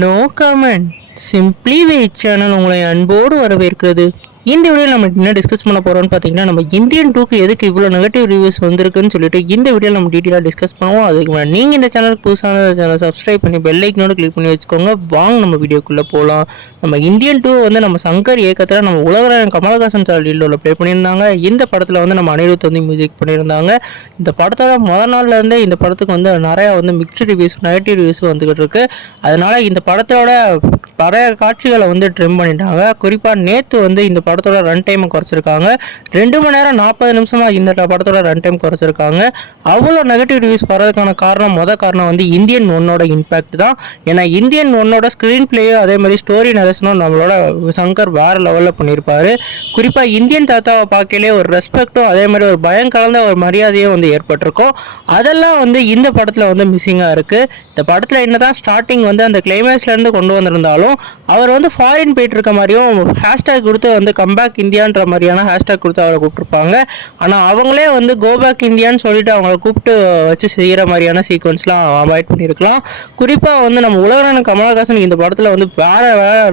No comment. Simply wait channel உங்களை அன்போடு வரவேற்கிறது. இந்த வீடியோவில் நம்ம என்ன டிஸ்கஸ் பண்ண போகிறோம்னு பார்த்தீங்கன்னா, நம்ம இந்தியன் 2க்கு எதுக்கு இவ்வளோ நெகட்டிவ் ரிவ்யூஸ் வந்திருக்குன்னு சொல்லிட்டு இந்த வீடியோவில் நம்ம டீட்டெயிலாக டிஸ்கஸ் பண்ணுவோம். அதுக்கு முன்னாடி நீங்கள் இந்த சேனலுக்கு புதுசான சேனல் சப்ஸ்கிரைப் பண்ணி பெல் ஐக்கனோட கிளிக் பண்ணி வச்சுக்கோங்க. வாங்க நம்ம வீடியோக்குள்ளே போகலாம். நம்ம இந்தியன் 2 வந்து நம்ம சங்கர் இயக்கத்தில் நம்ம உலகநாயகன் கமலஹாசன் சார் லீடில் ப்ளே பண்ணியிருந்தாங்க. இந்த படத்தில் வந்து நம்ம அனிருத் வந்து மியூசிக் பண்ணியிருந்தாங்க. இந்த படத்தோட முதல் நாள்லேருந்தே இந்த படத்துக்கு வந்து நிறையா வந்து மிக்ஸ்டு ரிவ்யூஸ், நெகட்டிவ் ரிவ்யூஸ் வந்துக்கிட்டு இருக்கு. அதனால் இந்த படத்தோட பழைய காட்சிகளை வந்து ட்ரிம் பண்ணிட்டாங்க. குறிப்பாக நேற்று வந்து இந்த படத்தோட ரன் டைமை குறைச்சிருக்காங்க. 2 மணி நேரம் 40 நிமிஷமாக இந்த படத்தோட ரன் டைம் குறைச்சிருக்காங்க. அவ்வளோ நெகட்டிவ் ரிவ்யூஸ் வரதுக்கான காரணம் வந்து இந்தியன் 1ஓட இம்பேக்ட் தான். ஏன்னா இந்தியன் 1ஓட ஸ்க்ரீன் பிளேயும் அதே மாதிரி ஸ்டோரி நரேஷனும் நம்மளோட சங்கர் வேறு லெவலில் பண்ணியிருப்பார். குறிப்பாக இந்தியன் தாத்தாவை பார்க்கலே ஒரு ரெஸ்பெக்டும் அதே மாதிரி ஒரு பயம் கலந்த ஒரு மரியாதையும் வந்து ஏற்பட்டிருக்கும். அதெல்லாம் வந்து இந்த படத்தில் வந்து மிஸ்ஸிங்காக இருக்குது. இந்த படத்தில் என்ன தான் ஸ்டார்டிங் வந்து அந்த கிளைமேக்ஸ்லேருந்து கொண்டு வந்திருந்தாலும் அவர் வந்து ஃபாரின் போயிட்டு இருக்க மாதிரியும் ஹேஷ்டேக் கொடுத்து வந்து கம்பேக் இந்தியான்ற மாதிரியான ஹேஷ்டேக் கொடுத்து அவரை கூப்பிட்டுருப்பாங்க. ஆனால் அவங்களே வந்து கோபேக் இந்தியான்னு சொல்லிட்டு அவங்கள கூப்பிட்டு வச்சு செய்கிற மாதிரியான சீக்வன்ஸ்லாம் அவாய்ட் பண்ணியிருக்கலாம். குறிப்பாக வந்து நம்ம உலகநாயகன் கமலஹாசன் இந்த படத்தில் வந்து வேறு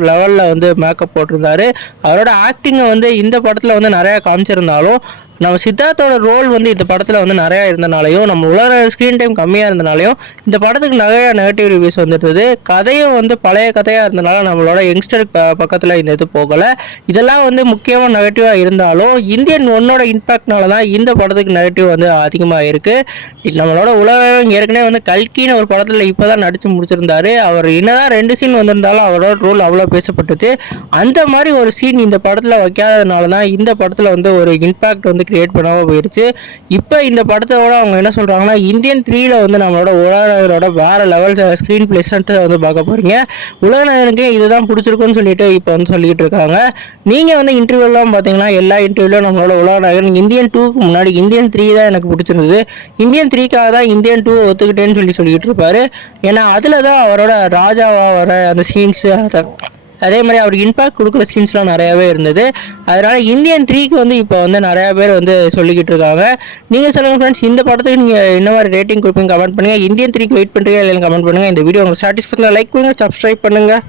லெவலில் வந்து மேக்கப் போட்டிருந்தாரு. அவரோட ஆக்டிங்கை வந்து இந்த படத்தில் வந்து நிறையா காமிச்சிருந்தாலும் நம்ம சித்தார்த்தோட ரோல் வந்து இந்த படத்தில் வந்து நிறையா இருந்தனாலையும் நம்ம உலக ஸ்க்ரீன் டைம் கம்மியாக இருந்தனாலையும் இந்த படத்துக்கு நிறையா நெகட்டிவ் ரிவ்யூஸ் வந்துடுது. கதையும் வந்து பழைய கதையாக இருந்தனால நம்மளோட யங்ஸ்டர் பக்கத்தில் இந்த இது போகலை. இதெல்லாம் வந்து முக்கியமாக நெகட்டிவாக இருந்தாலும் இந்தியன் 1ஓட இம்பேக்ட்னால தான் இந்த படத்துக்கு நெகட்டிவ் வந்து அதிகமாக இருக்குது. நம்மளோட உலகம் ஏற்கனவே வந்து கல்கின்னு ஒரு படத்தில் இப்போ தான் நடித்து முடிச்சிருந்தாரு. அவர் என்னதான் 2 சீன் வந்திருந்தாலும் அவரோட ரோல் அவ்வளோ பேசப்பட்டது. அந்த மாதிரி ஒரு சீன் இந்த படத்தில் வைக்காததுனால தான் இந்த படத்தில் வந்து ஒரு இம்பேக்ட் வந்து கிரியேட் பண்ணாமல் போயிடுச்சு. இப்போ இந்த படத்தோட அவங்க என்ன சொல்கிறாங்கன்னா, இந்தியன் 3ல் வந்து நம்மளோட உலகநாயகனோட வேறு லெவல் ஸ்க்ரீன் பிளேஸ்ன்ட்டு வந்து பார்க்க போகிறீங்க. உலகநாயகனுக்கு இதுதான் பிடிச்சிருக்குன்னு சொல்லிட்டு இப்போ வந்து சொல்லிட்டு இருக்காங்க. நீங்கள் வந்து இன்டர்வியூலாம் பார்த்தீங்கன்னா எல்லா இன்டர்வியூலும் நம்மளோட உலகநாயகன் இந்தியன் 2க்கு முன்னாடி இந்தியன் 3 தான் எனக்கு பிடிச்சிருந்தது, இந்தியன் 3க்காக தான் இந்தியன் 2 ஒத்துக்கிட்டேன்னு சொல்லிட்டு இருப்பாரு. ஏன்னா அதில் தான் அவரோட ராஜாவாக வர அந்த சீன்ஸு அதே மாதிரி அவருக்கு இம்பாக்ட் கொடுக்குற சீன்ஸ்லாம் நிறையாவே இருந்தது. அதனால் இந்தியன் 3க்கு வந்து இப்போ வந்து நிறையா பேர் வந்து சொல்லிக்கிட்டு இருக்காங்க. நீங்கள் சொல்லுங்கள் ஃப்ரெண்ட்ஸ், இந்த படத்துக்கு நீங்கள் என்ன மாதிரி ரேட்டிங் கொடுப்பீங்க கமெண்ட் பண்ணுங்கள். இந்தியன் 3க்கு வெயிட் பண்ணுறீங்க இல்லைன்னு கமெண்ட் பண்ணுங்கள். இந்த வீடியோ உங்களுக்கு சாட்டிஸ்ஃபை லைக் பண்ணுங்கள், சப்ஸ்கிரைப் பண்ணுங்கள்.